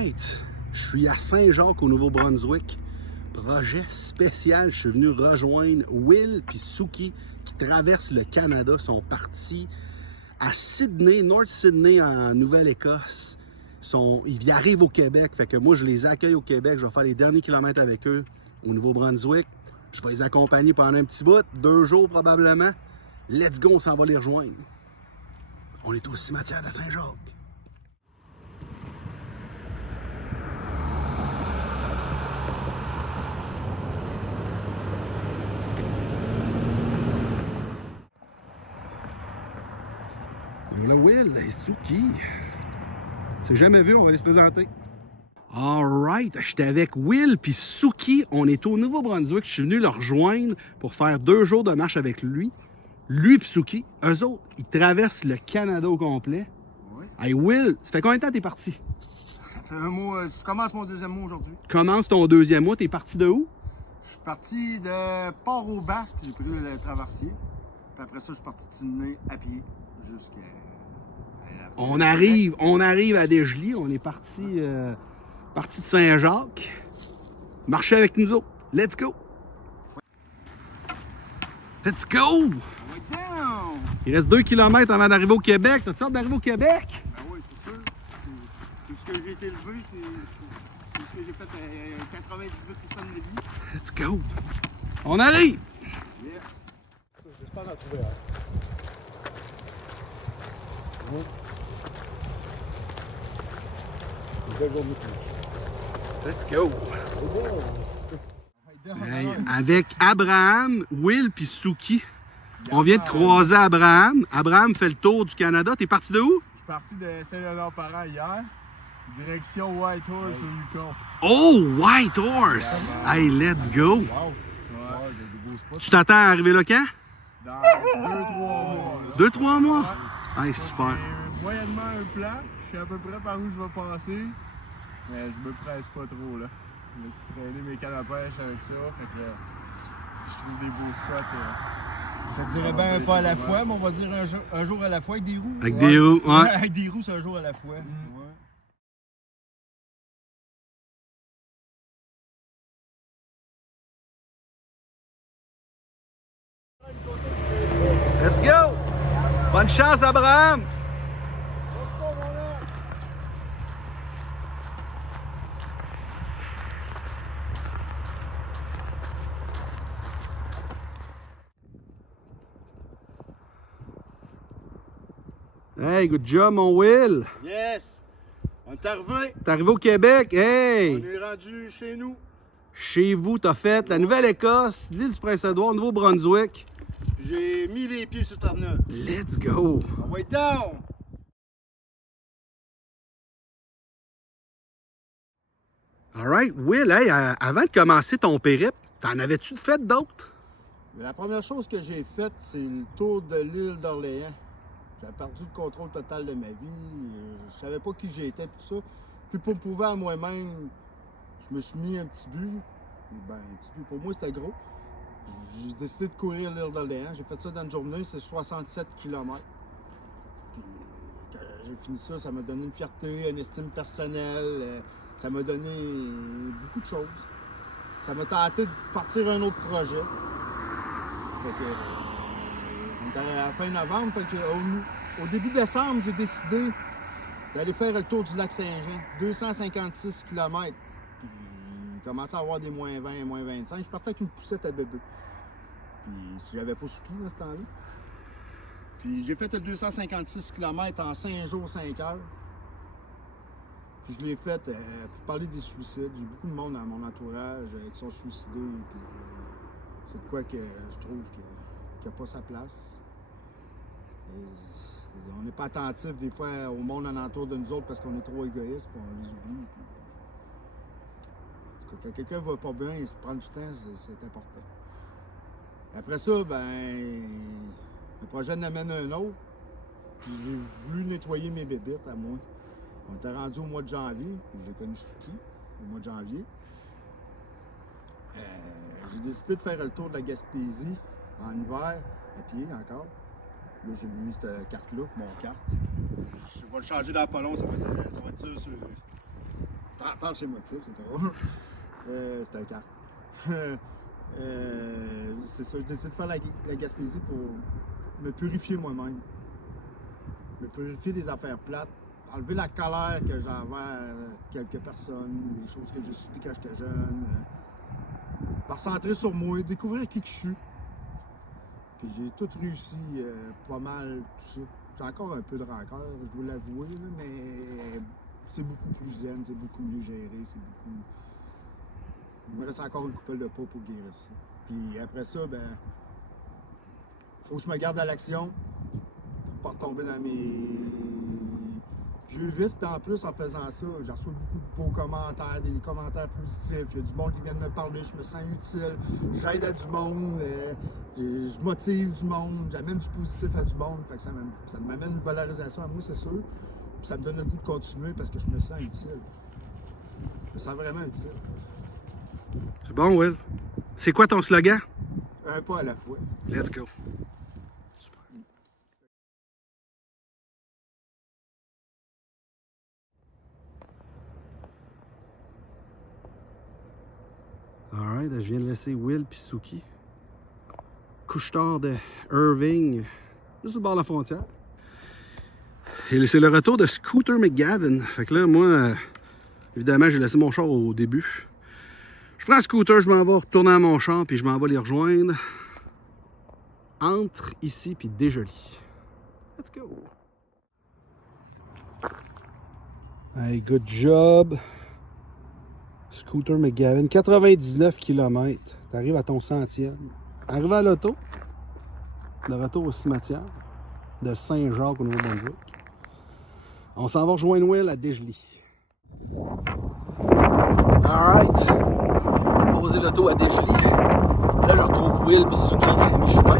Alright, je suis à Saint-Jacques au Nouveau-Brunswick. Projet spécial, je suis venu rejoindre Will et Suki qui traversent le Canada, sont partis à Sydney, North Sydney en Nouvelle-Écosse. Ils arrivent au Québec, fait que moi je les accueille au Québec, je vais faire les derniers kilomètres avec eux au Nouveau-Brunswick. Je vais les accompagner pendant un petit bout, 2 jours probablement. Let's go, on s'en va les rejoindre. On est au cimetière de Saint-Jacques. Voilà Will et Suki. C'est jamais vu, on va aller se présenter. Alright, j'étais avec Will puis Suki. On est au Nouveau-Brunswick. Je suis venu le rejoindre pour faire 2 jours de marche avec lui. Lui et Suki, eux autres, ils traversent le Canada au complet. Oui. Hey Will, ça fait combien de temps t'es parti? Ça fait un mois, je commence mon 2e mois aujourd'hui. Commence ton 2e mois, t'es parti de où? Je suis parti de Port-au-Basque, puis j'ai pris le traversier. Puis après ça, je suis parti de Sydney à pied jusqu'à... On arrive à Desjolies, on est parti de Saint-Jacques. Marchez avec nous autres. Let's go! Let's go! Il reste 2 km avant d'arriver au Québec. T'as-tu hâte d'arriver au Québec? Ben oui, c'est sûr. C'est ce que j'ai été élevé, c'est ce que j'ai fait 98% de ma vie. Let's go! On arrive! Yes! J'espère en trouver un. Let's go! Hey, avec Abraham, Will puis Suki. On vient de croiser Abraham. Abraham fait le tour du Canada. T'es parti de où? Je suis parti de Saint-Léonard-Parent hier. Direction Whitehorse au Yukon. Oh, Whitehorse! Hey, let's go! Wow! Ouais. Tu t'attends à arriver là quand? Dans 2-3 mois. 2-3 mois? Hey, super! J'ai moyennement un plan. Je sais à peu près par où je vais passer. Mais je me presse pas trop là. Je me suis traîné mes cannes à pêche avec ça. Fait que si je trouve des beaux spots. Je te dirais bien pas à la fois, mais on va dire un jour à la fois avec des roues. Avec des roues, ouais. Avec des roues, c'est un jour à la fois. Let's go! Bonne chance, Abraham! Hey, good job, mon Will! Yes! On est arrivé! T'es arrivé au Québec, hey! On est rendu chez nous. Chez vous, t'as fait la Nouvelle-Écosse, l'île du Prince-Édouard, Nouveau-Brunswick. J'ai mis les pieds sur Terre-Neuve. Let's go! On va être down! Alright, Will, hey, avant de commencer ton périple, t'en avais-tu fait d'autres? La première chose que j'ai faite, c'est le tour de l'île d'Orléans. J'avais perdu le contrôle total de ma vie. Je savais pas qui j'étais, tout ça. Puis pour prouver à moi-même, je me suis mis un petit but. Ben, un petit but, pour moi, c'était gros. J'ai décidé de courir l'île d'Orléans. J'ai fait ça dans une journée, c'est 67 km. Puis quand j'ai fini ça, ça m'a donné une fierté, une estime personnelle. Ça m'a donné beaucoup de choses. Ça m'a tenté de partir un autre projet. Fait que, on était à la fin novembre. Fait que, au début décembre, j'ai décidé d'aller faire le tour du lac Saint-Jean. 256 km. Puis il commençait à avoir des moins 20, moins 25. Je suis parti avec une poussette à bébé. Puis si j'avais pas Suki dans ce temps-là. Puis j'ai fait le 256 km en 5 jours, 5 heures. Puis je l'ai fait pour parler des suicides. J'ai beaucoup de monde dans mon entourage qui sont suicidés. Puis c'est de quoi que je trouve qu'il n'a pas sa place. On n'est pas attentif des fois au monde alentour de nous autres parce qu'on est trop égoïste et on les oublie. Puis... Quand quelqu'un va pas bien, se prendre du temps, c'est important. Après ça, ben, le projet en amène un autre. Puis j'ai voulu nettoyer mes bébites à moi. On était rendu au mois de janvier, puis j'ai connu Suki au mois de janvier. J'ai décidé de faire le tour de la Gaspésie en hiver, à pied encore. Là, j'ai mis cette carte-là, mon carte. Je vais le changer dans pas long, ça va être dur sur Parle chez Motif, c'est drôle. C'est un carte. C'est ça, je décide de faire la Gaspésie pour me purifier moi-même. Me purifier des affaires plates. Enlever la colère que j'ai envers quelques personnes, des choses que j'ai subies quand j'étais jeune. Me recentrer sur moi, découvrir qui que je suis. Puis j'ai tout réussi pas mal, tout ça. J'ai encore un peu de rancœur, je dois l'avouer, mais c'est beaucoup plus zen, c'est beaucoup mieux géré, c'est beaucoup... Il me reste encore une coupelle de pas pour guérir ça. Puis après ça, ben, faut que je me garde à l'action pour pas retomber dans mes vieux vices. Puis en plus, en faisant ça, j'ai reçu beaucoup de beaux commentaires, des commentaires positifs. Il y a du monde qui vient de me parler, je me sens utile, j'aide à du monde, je motive du monde, j'amène du positif à du monde. Fait que ça m'amène une valorisation à moi, c'est sûr. Puis ça me donne le goût de continuer parce que je me sens utile. Je me sens vraiment utile. C'est bon, Will. C'est quoi ton slogan? Un pas à la fois. Let's go. Super. Alright, je viens de laisser Will puis Suki. Couche-tard de Irving, juste au bord de la frontière. Et c'est le retour de Scooter McGavin. Fait que là, moi, évidemment, j'ai laissé mon char au début. Je prends Scooter, je m'en vais retourner à mon champ, puis je m'en vais les rejoindre entre ici puis Desjolies. Let's go! Hey, good job! Scooter McGavin, 99 km. T'arrives à ton 100e. Arrivé à l'auto, de retour au cimetière de Saint-Jacques au Nouveau-Brunswick. On s'en va rejoindre Will à Desjolies. Alright! Poser l'auto à Desjolies. Là, je retrouve Will et Suki à mi-chemin.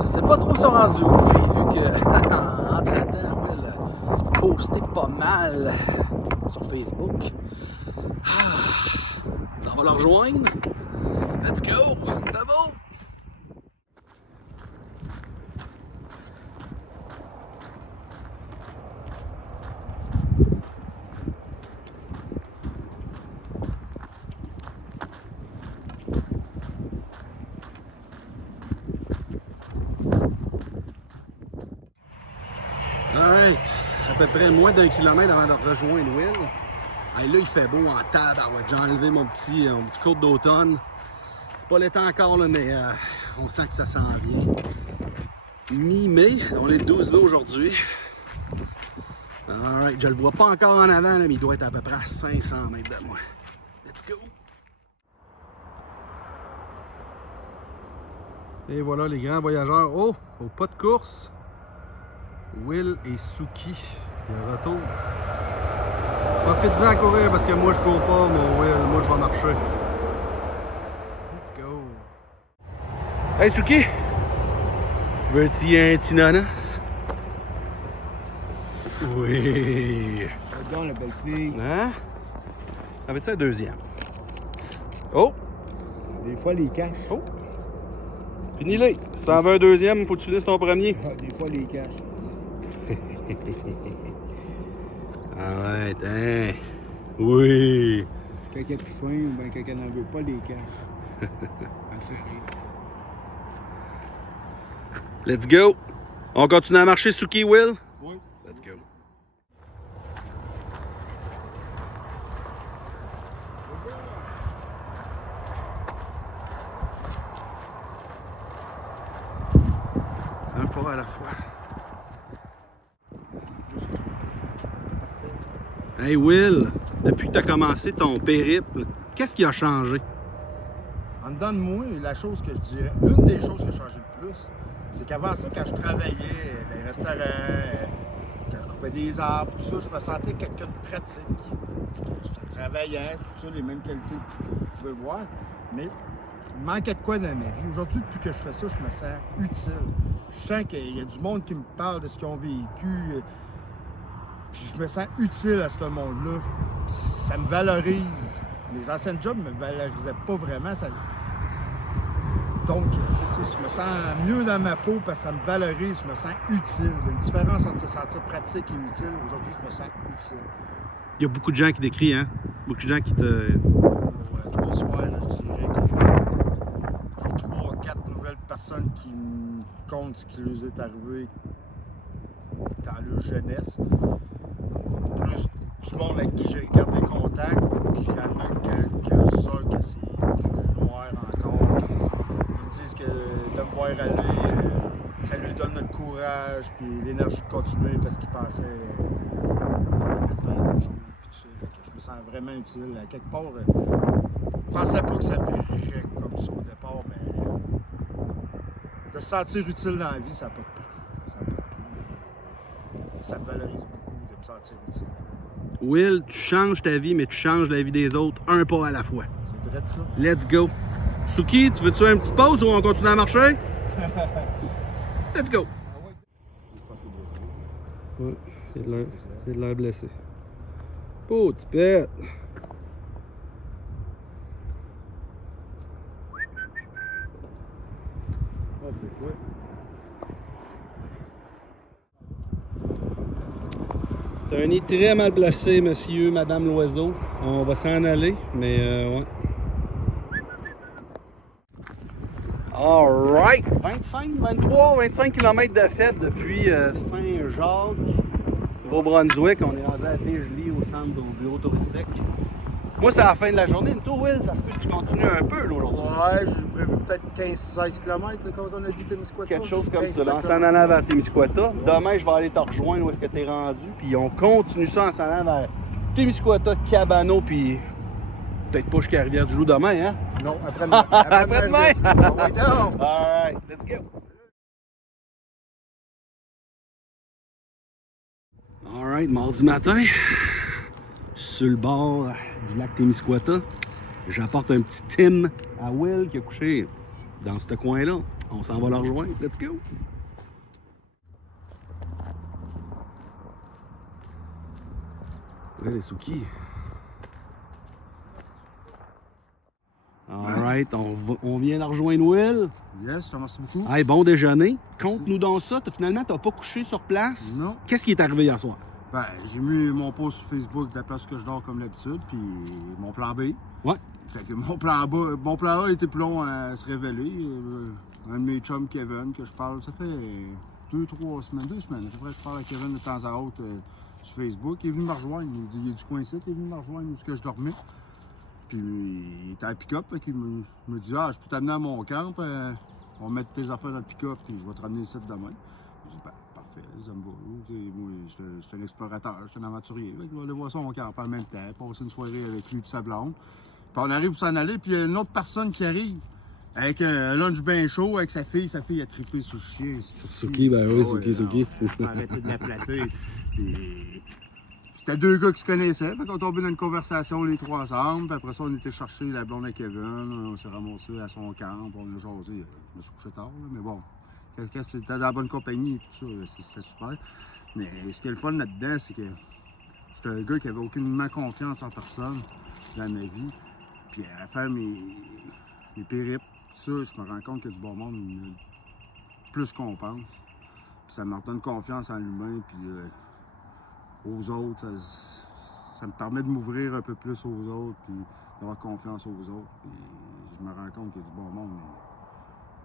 Je sais pas trop sur rendu où. J'ai vu que, entre-temps, Will a posté pas mal sur Facebook. Ça va le rejoindre. Let's go! C'est bon! Alright, à peu près moins d'1 kilomètre avant de rejoindre Will. Hey, là, il fait beau en tabarouette. J'ai enlevé mon petit court d'automne. C'est pas l'été encore, là, mais on sent que ça s'en vient. Mi-mai, on est le 12 mai aujourd'hui. Alright, je le vois pas encore en avant, là, mais il doit être à peu près à 500 mètres de moi. Let's go! Et voilà les grands voyageurs. Oh, au pas de course. Will et Suki, le retour. Profite-en à courir parce que moi je cours pas, mon Will, moi je vais marcher. Let's go. Hey Suki, veux-tu un petit nanas? Oui. Regarde la belle fille. Hein? En veux-tu un deuxième? Oh! Des fois, les caches. Oh! Finis-les. Si t'en veux un deuxième, faut que tu finisses ton premier. Ah, des fois, les caches. Ah ouais, hein? Oui! Quand il y a plus faim ou bien quand il n'en veut pas, les caches. Let's go! On continue à marcher, Suki, Will? Oui. Let's go. Un pas à la fois. Hey Will, depuis que tu as commencé ton périple, qu'est-ce qui a changé? En dedans de moi, la chose que je dirais, une des choses qui a changé le plus, c'est qu'avant ça, quand je travaillais dans les restaurants, quand je coupais des arbres, tout ça, je me sentais quelqu'un de pratique. J'étais travaillant, tout ça, les mêmes qualités que vous pouvez voir, mais il manquait de quoi dans ma vie. Aujourd'hui, depuis que je fais ça, je me sens utile. Je sens qu'il y a du monde qui me parle de ce qu'ils ont vécu. Puis je me sens utile à ce monde-là. Ça me valorise. Les anciens jobs ne me valorisaient pas vraiment. Donc, c'est ça, je me sens mieux dans ma peau parce que ça me valorise, je me sens utile. Il y a une différence entre se sentir pratique et utile. Aujourd'hui, je me sens utile. Il y a beaucoup de gens qui décrient, hein? Beaucoup de gens qui te... Ouais, 3 soirs, je dirais qu'il y a 3-4 nouvelles personnes qui me comptent ce qui leur est arrivé dans leur jeunesse. Plus du monde avec qui j'ai gardé contact, puis il y en a quelques-uns que c'est plus noir encore. Ils me disent que de me voir aller, ça lui donne le courage puis l'énergie de continuer parce qu'ils pensaient mettre un jour. Je me sens vraiment utile. À quelque part, je pensais pas que ça virerait comme ça au départ, mais de se sentir utile dans la vie, ça n'a pas de prix. Ça n'a pas de prix. Ça me valorise beaucoup de me sentir utile. Will, tu changes ta vie, mais tu changes la vie des autres un pas à la fois. C'est vrai de ça. Let's go. Suki, tu veux-tu une petite pause ou on continue à marcher? Let's go. Ouais, il a de l'air blessé. Petit pète. Oh, c'est quoi? C'est un nid très mal placé, monsieur, madame l'oiseau. On va s'en aller, mais ouais. Alright! 25 km de fête depuis Saint-Jacques, Nouveau-Brunswick. On est rendu à Dégelée au centre du bureau touristique. Moi, c'est la fin de la journée. Toi, Will, ça se peut que tu continues un peu là, aujourd'hui. Ouais, j'ai prévu peut-être 15-16 km, comme on a dit Témiscouata. Quelque chose comme ça, en s'en allant vers Témiscouata. Demain, je vais aller te rejoindre où est-ce que tu es rendu. Puis on continue ça en s'en allant vers Témiscouata, Cabano, puis peut-être pas jusqu'à Rivière-du-Loup demain, hein? Non, après-demain. Après-demain! Ouais, donc. Alright, let's go! Alright, mardi matin, sur le bord du lac Témiscouata, j'apporte un petit Tim à Will qui a couché dans ce coin-là. On s'en va le rejoindre. Let's go! Ouais, les Suki. Alright, on vient de rejoindre Will. Yes, je te remercie beaucoup. Hey, bon déjeuner. Conte-nous dans ça. Finalement, t'as pas couché sur place? Non. Qu'est-ce qui est arrivé hier soir? Ben, j'ai mis mon post sur Facebook de la place que je dors comme d'habitude, puis mon plan B. Ouais. Fait que mon plan A était plus long à se révéler. Un de mes chums, Kevin, que je parle, ça fait 2 semaines, à peu près, je parle à Kevin de temps à autre sur Facebook. Il est venu me rejoindre. Il est du coin ici, il est venu me rejoindre où je dormais. Puis il était à pick-up, il me dit je peux t'amener à mon camp, on va mettre tes affaires dans le pick-up, puis je vais te ramener ici demain. Je dis parfait, ça me va. Moi, je suis un explorateur, je suis un aventurier. Je vais aller voir son camp en même temps, passer une soirée avec lui et sa blonde. Puis on arrive pour s'en aller, puis il y a une autre personne qui arrive avec un lunch bien chaud avec sa fille. Sa fille a trippé sur le chien. Suki, ben oui, Suki. On a arrêté de la flatter. Puis c'était 2 gars qui se connaissaient. Fait qu'on tombait dans une conversation les 3 ensemble. Puis après ça, on était chercher la blonde à Kevin. On s'est ramassé à son camp. On a jasé. Je me suis couché tard, là, mais bon. C'était dans la bonne compagnie et tout ça, c'était super. Mais ce qui est le fun là-dedans, c'est que j'étais un gars qui avait aucunement confiance en personne dans ma vie. Puis à faire mes périples, tout ça, je me rends compte qu'il y a du bon monde plus qu'on pense. Puis ça me redonne confiance en l'humain, puis aux autres. Ça me permet de m'ouvrir un peu plus aux autres, puis d'avoir confiance aux autres. Puis je me rends compte qu'il y a du bon monde.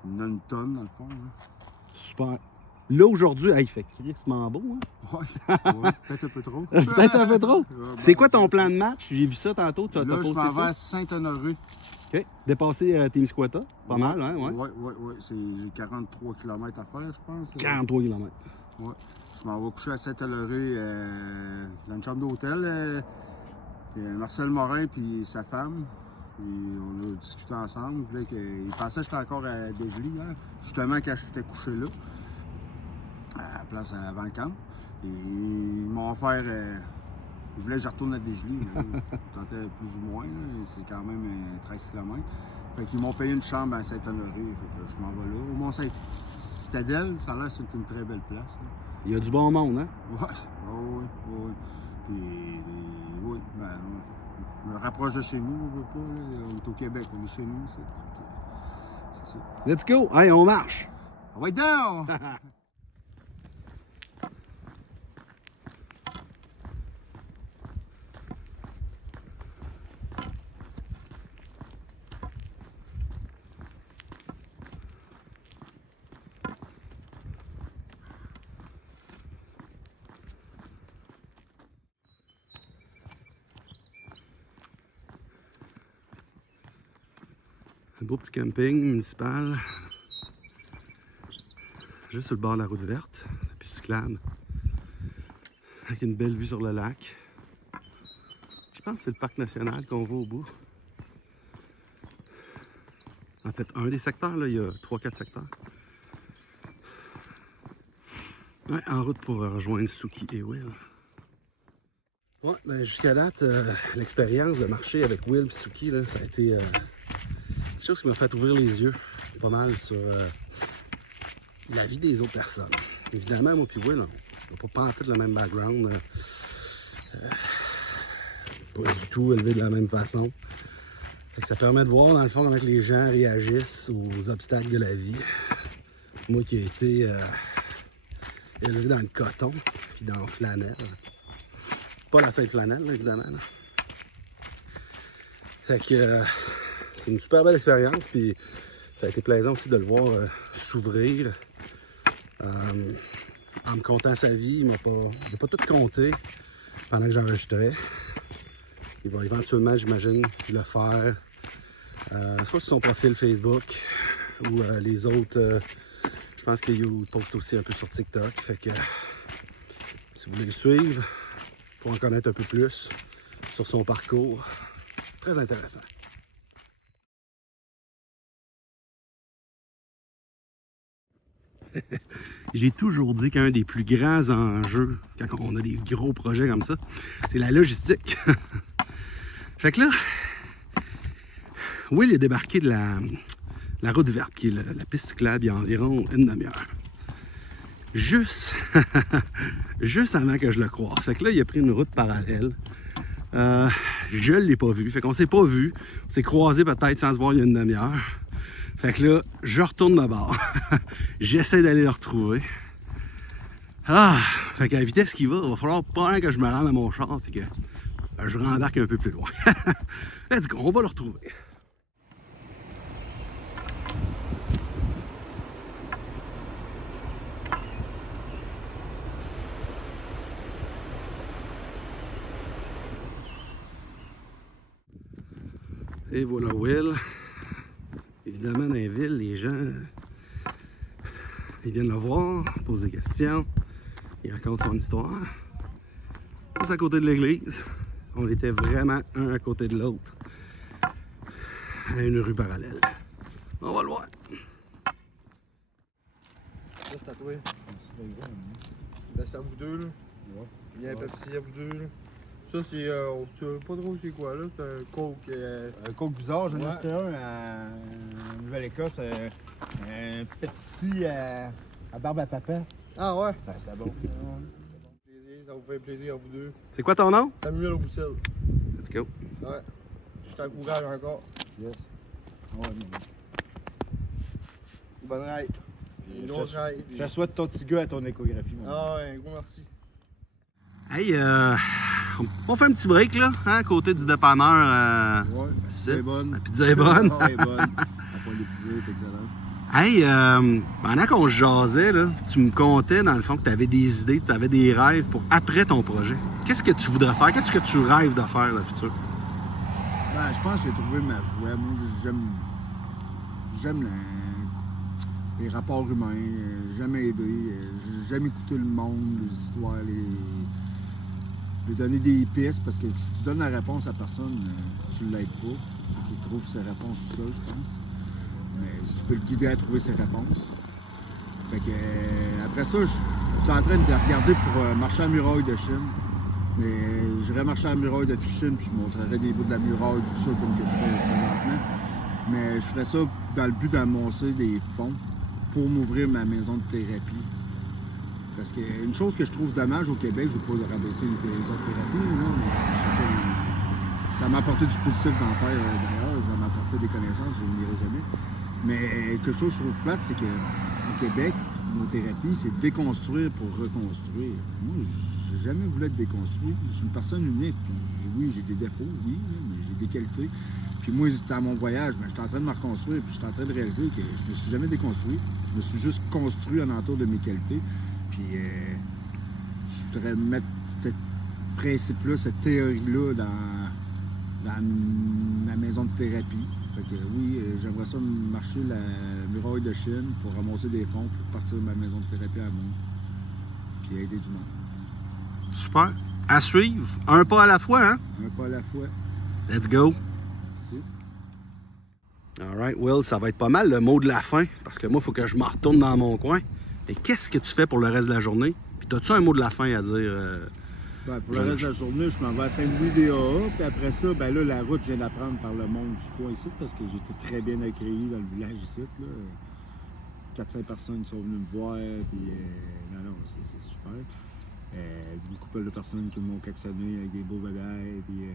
Il y en a une tonne, dans le fond. Hein. Super. Là, aujourd'hui, il fait crissement beau, hein? Ouais, peut-être un peu trop. Peut-être un peu trop. C'est quoi ton plan de match? J'ai vu ça tantôt. Là, je m'en vais à Saint-Honoré. OK. Dépasser Témiscouata. Pas mal, hein? Ouais. Oui. J'ai 43 km à faire, je pense. 43 km. Oui. Je m'en vais coucher à Saint-Honoré dans une chambre d'hôtel. Marcel Morin et sa femme. Puis on a discuté ensemble. Il pensait que j'étais encore à Dégelée hier, justement quand j'étais couché là, à la place avant le camp. Et ils m'ont offert. Ils voulaient que je retourne à Dégelée, mais tentais plus ou moins. C'est quand même 13 km. Fait qu'ils m'ont payé une chambre à Saint-Honoré. Fait que je m'en vais là. Au Mont-Saint-Citadelle, ça a l'air c'est une très belle place. Là. Il y a du bon monde, hein? Oui. Puis, oui, ben, on me rapproche de chez nous, on veut pas. Là. On est au Québec, on est chez nous ici. C'est ça. Let's go! Hey, on marche! On va être down! Un beau petit camping municipal. Juste sur le bord de la route verte, la piste cyclable. Avec une belle vue sur le lac. Je pense que c'est le parc national qu'on voit au bout. En fait, un des secteurs, là, il y a 3-4 secteurs. Ouais, en route pour rejoindre Suki et Will. Ouais, ben jusqu'à date, l'expérience de marcher avec Will et Suki, là, ça a été quelque chose qui m'a fait ouvrir les yeux pas mal sur la vie des autres personnes. Évidemment, moi et Will, on n'a pas tout le même background. Pas du tout élevé de la même façon. Fait que ça permet de voir, dans le fond, comment les gens réagissent aux obstacles de la vie. Moi qui ai été élevé dans le coton, puis dans la flanelle. Pas la seule flanelle, là, évidemment. Là. Fait que c'est une super belle expérience, puis ça a été plaisant aussi de le voir s'ouvrir. En me contant sa vie, il m'a pas tout compté pendant que j'enregistrais. Il va éventuellement, j'imagine, le faire, soit sur son profil Facebook ou les autres. Je pense qu'il poste aussi un peu sur TikTok. Fait que si vous voulez le suivre, pour en connaître un peu plus sur son parcours, très intéressant. J'ai toujours dit qu'un des plus grands enjeux, quand on a des gros projets comme ça, c'est la logistique. Fait que là, Will est débarqué de la route verte, qui est la piste cyclable, il y a environ une demi-heure. Juste avant que je le croise. Fait que là, il a pris une route parallèle. Je ne l'ai pas vu. Fait qu'on s'est pas vu. On s'est croisé peut-être sans se voir il y a une demi-heure. Fait que là, je retourne de bord. J'essaie d'aller le retrouver. Fait qu'à la vitesse qu'il va falloir pas que je me rende à mon char et que je rembarque un peu plus loin. Let's go, on va le retrouver. Et voilà Will. Évidemment, dans les villes, les gens ils viennent le voir, posent des questions, ils racontent son histoire. C'est à côté de l'église. On était vraiment un à côté de l'autre, à une rue parallèle. On va le voir. Là, c'est à toi. Là, c'est à vous deux, là. Ouais. Il y a un Pepsi à vous deux, là. Ça, c'est. On sait pas trop c'est quoi, là. C'est un Coke. Un Coke bizarre, j'en ai Ouais. acheté un en Nouvelle-Écosse. Un Pepsi à barbe à papa. Ah ouais? Ben, c'était bon. Ça vous fait plaisir à vous deux. C'est quoi ton nom? Samuel Roussel. Let's go. Ouais. Je t'encourage encore. Yes. Ouais, mais... Bonne ride. Une grosse ride. Je te souhaite ton petit gars à ton échographie. Mon Ah ouais, un gros merci. Hey, on fait un petit break là, hein, à côté du dépanneur. Ouais, la c'est- pizza est bonne. La pizza est bonne. Ouais, elle est bonne. La poêle de pizza est excellente. Hey, pendant qu'on se jasait, là, tu me contais dans le fond que tu avais des idées, tu avais des rêves pour après ton projet. Qu'est-ce que tu voudrais faire? Qu'est-ce que tu rêves de faire dans le futur? Ben, je pense que j'ai trouvé ma voie. Moi, j'aime les rapports humains, j'aime aider, j'aime écouter le monde, les histoires, lui donner des pistes, parce que si tu donnes la réponse à personne, tu ne l'aides pas. Faut qu'il trouve ses réponses tout seul, je pense. Mais si tu peux le guider à trouver ses réponses. Fait que, après ça, je suis en train de regarder pour marcher à la muraille de Chine. Mais j'irais marcher à la muraille de Chine, puis je montrerais des bouts de la muraille, tout ça, comme que je fais présentement. Mais je ferais ça dans le but d'amasser des fonds pour m'ouvrir ma maison de thérapie. Parce qu'une chose que je trouve dommage au Québec, je ne veux pas rabaisser les maisons de thérapie, là, mais ça m'a apporté du positif d'en faire d'ailleurs, ça m'a apporté des connaissances, je ne le dirai jamais. Mais quelque chose que je trouve plate, c'est qu'au Québec, nos thérapies, c'est déconstruire pour reconstruire. Moi, j'ai jamais voulu être déconstruit. Je suis une personne unique, puis oui, j'ai des défauts, oui, mais j'ai des qualités. Puis moi, dans mon voyage, ben, j'étais en train de me reconstruire, puis j'étais en train de réaliser que je me suis jamais déconstruit. Je me suis juste construit en entour de mes qualités. Puis je voudrais mettre ce principe-là, cette théorie-là dans ma maison de thérapie. Fait que oui, j'aimerais ça marcher la muraille de Chine pour ramasser des fonds pour partir de ma maison de thérapie à Mont. Puis aider du monde. Super. À suivre. Un pas à la fois, hein? Un pas à la fois. Let's go. Merci. All right, Will, ça va être pas mal le mot de la fin, parce que moi, il faut que je me retourne dans mon coin. Et qu'est-ce que tu fais pour le reste de la journée? Puis, as-tu un mot de la fin à dire? Ben, pour le reste de la journée, je m'en vais à Saint-Louis-des-AA. Puis après ça, ben là, la route, je viens d'apprendre par le monde du coin ici, parce que j'étais très bien accueilli dans le village ici. Là. 400 personnes sont venues me voir, puis non, c'est super. Beaucoup de personnes qui m'ont klaxonné avec des beaux bagailles, puis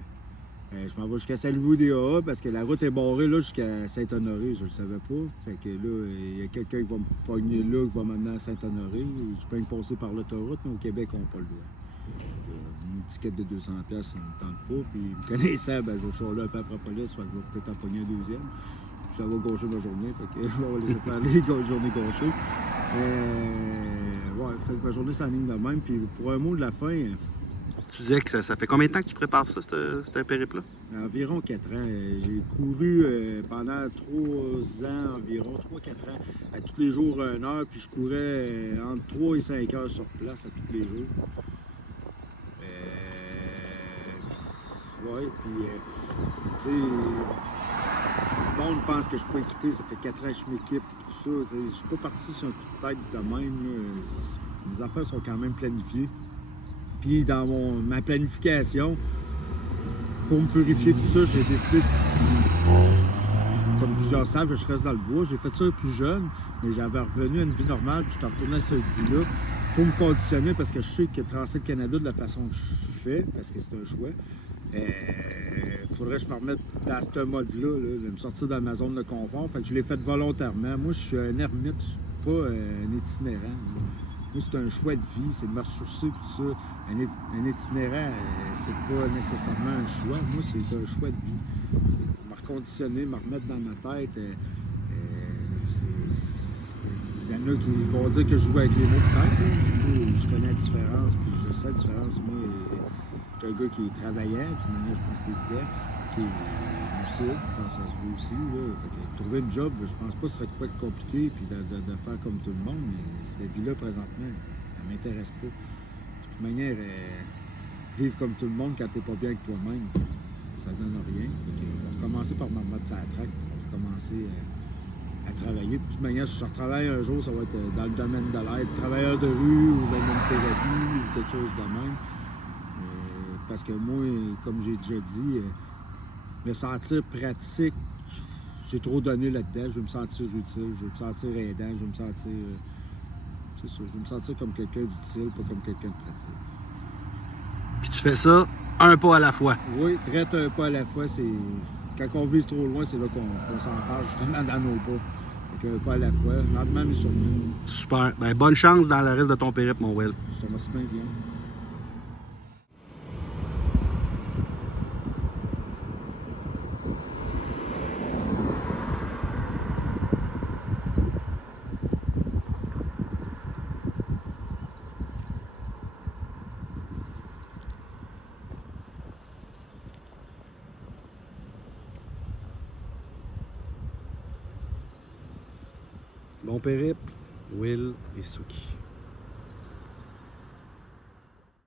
je m'en vais jusqu'à Saint-Louis-des-AA parce que la route est barrée là jusqu'à Saint-Honoré, je ne le savais pas. Fait que là, il y a quelqu'un qui va me pogner là, qui va m'amener à Saint-Honoré. Je peux me passer par l'autoroute, mais au Québec, on n'a pas le droit. Une ticket de 200$, ça ne me tente pas. Puis, me connaissant, ben, je vais sur là un peu après la police, fait que je vais peut-être en pogner un deuxième. Puis ça va gaucher ma journée, fait que on va laisser faire les journées gauchées. Ouais, fait que ma journée s'anime de même. Puis pour un mot de la fin, Tu disais que ça fait combien de temps que tu prépares ça, ce périple-là? environ 4 ans. J'ai couru pendant 3 ans, environ 3-4 ans, à tous les jours 1 heure, puis je courais entre 3 et 5 heures sur place à tous les jours. Ouais, puis, tu sais, le monde pense que je suis pas équipé, ça fait 4 ans que je m'équipe, tout ça. Je suis pas parti sur un coup de tête de même. Là. Mes affaires sont quand même planifiées. Puis dans ma planification, pour me purifier tout ça, j'ai décidé, comme plusieurs savent, je reste dans le bois. J'ai fait ça plus jeune, mais j'avais revenu à une vie normale, puis je suis retourné à cette vie-là pour me conditionner, parce que je sais que traverser le Canada de la façon que je fais, parce que c'est un choix, faudrait que je me remette dans ce mode-là, de me sortir de ma zone de confort. Fait que je l'ai fait volontairement. Moi, je suis un ermite, je suis pas un itinérant. Là. Moi, c'est un choix de vie, c'est de me ressourcer, tout ça. Un itinérant, c'est pas nécessairement un choix. Moi, c'est un choix de vie. C'est pour me reconditionner, me remettre dans ma tête. Il y en a qui vont dire que je joue avec les mots peut-être. Moi, je connais la différence, puis je sais la différence. Moi, je suis un gars qui est travaillant, puis je pense que c'est évident, qui est lucide, je pense que ça se voit aussi. Là. Fait que trouver une job, je pense pas que ce serait quoi de compliqué, puis de faire comme tout le monde, mais cette vie-là, présentement, elle m'intéresse pas. De toute manière, vivre comme tout le monde quand t'es pas bien avec toi-même, ça donne rien. Fait que je vais recommencer par me remettre sur la traque, pour recommencer à travailler. Puis de toute manière, si je retravaille un jour, ça va être dans le domaine de l'aide, travailleur de rue, ou dans une thérapie, ou quelque chose de même. Parce que moi, comme j'ai déjà dit, me sentir pratique, j'ai trop donné là-dedans. Je veux me sentir utile, je veux me sentir aidant, je veux me sentir... c'est ça, je veux me sentir comme quelqu'un d'utile, pas comme quelqu'un de pratique. Puis tu fais ça un pas à la fois. Oui, traite un pas à la fois, c'est... Quand on vise trop loin, c'est là qu'on s'en passe, justement, dans nos pas. Fait qu'un pas à la fois, lentement mais sûrement. Super. Ben, bonne chance dans le reste de ton périple, mon Will. Je te remercie bien. Bon périple, Will et Suki.